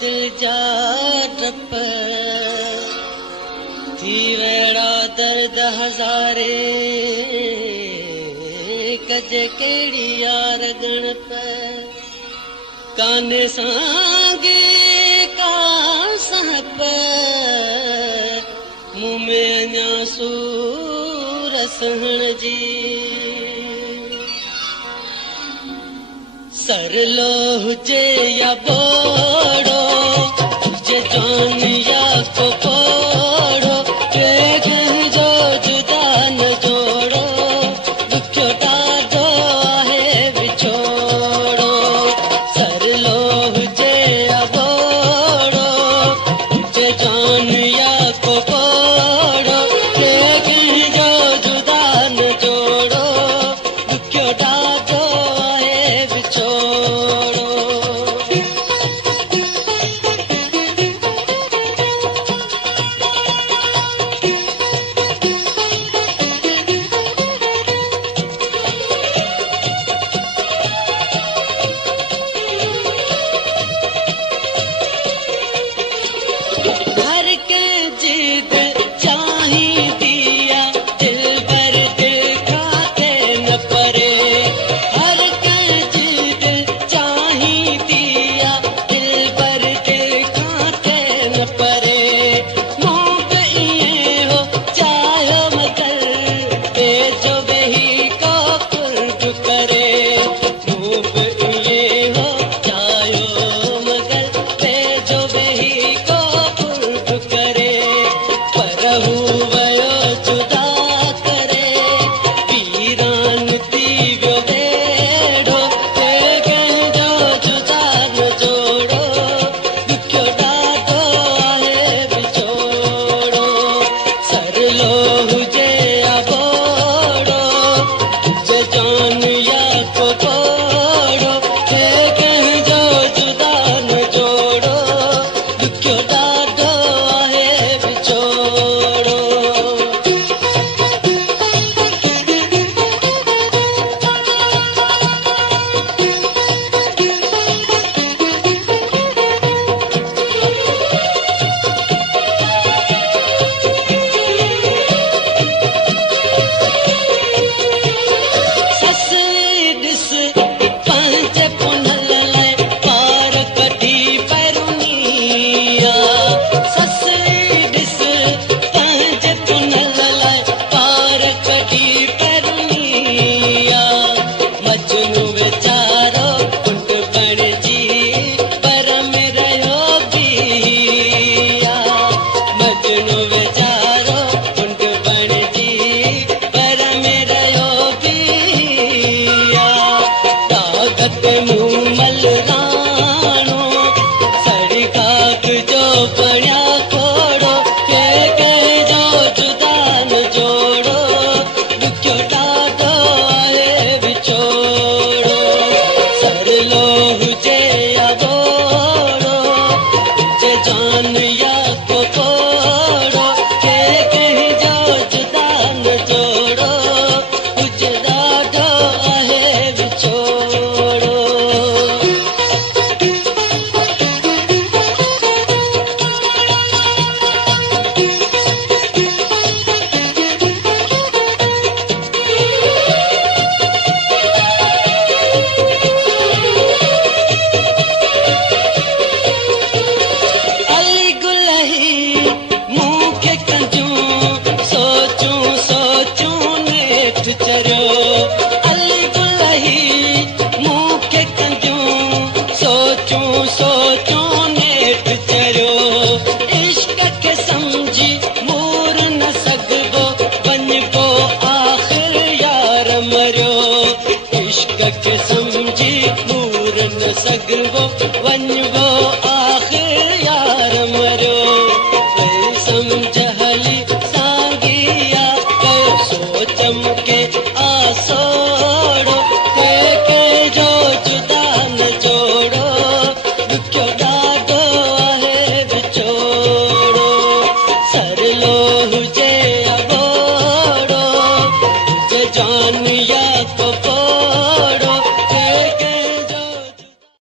दिल जा डप थी वेड़ा दर्द हज़ारे कजे केड़ी यार गणप काने सांगे का सहप मुँह में अञा सूर सहण जी सरलो हुजे या बोड़ो जे जान या को पोड़ो के जो जुदा न जोड़ो दुखो डाढो आहे विछोड़ो सरलो हुजे या बोड़ो जे जान या को पोड़ो के जो जुदा न जोड़ो दुखो डाढो आहे विछोड़ो हर के जिद चाही दिया दिल भर दिल खाते न परे हर के जिद चाही दिया दिल भर दिल खाते न परे मोह इए हो चाहो मगर बेजो बेही को कुर्ब करे मोह इए हो चाहो मगर बेजो बेही को कुर्ब करे पर हू वयो जुदा करे वीरान थी वियो वेड़ो के कंहिंजो जुदा न जोड़ो दुखियो ॾाढो आहे विछोड़ो सरलो हुजे या बोड़ो जे जान या को पोड़ो के कंहिंजो जुदा न जोड़ो दुखियो ॾाढो आहे विछोड़ो सस ॾिस पंहिंजे पुनल लाइ पार कढी पैरुनिया सस ॾिस पंहिंजे पुनल लाइ पार कढी पैरुनिया मजनू वीचारो कुंड बणिजी पर में रहियो बिया मजनू वीचारो कुंड बणिजी पर में रहियो बिया ताक़त मुंह मल राणो सड़ी काग जो बणिया खोड़ो के कंहिंजो जुदा न जोड़ो दुखियो ॾाढो आहे विछोड़ो सरलो हुजे या बोड़ो जे जान या को पोड़ो के कंहिंजो जुदा न जोड़ो हुजे ॾाढो आहे विछोड़ो अली गुलही मुंह के कंजूं सोचूं सोचूं नेठ चरियो अली गुलही मुंह के कंजूं सोचूं सोचूं नेठ चरियो इश्क के समझी मूर न सघबो वञबो आख़िर यार मरियो इश्क के समझी मूर न सघबो वञबो आख़िर यार मरियो वही समझ हली सांगिया कयो सोचम के आसोड़ो के जो जुदा न जोड़ो दुखियो ॾाढो आहे विछोड़ो सरलो हुजे या बोड़ो जे जान या को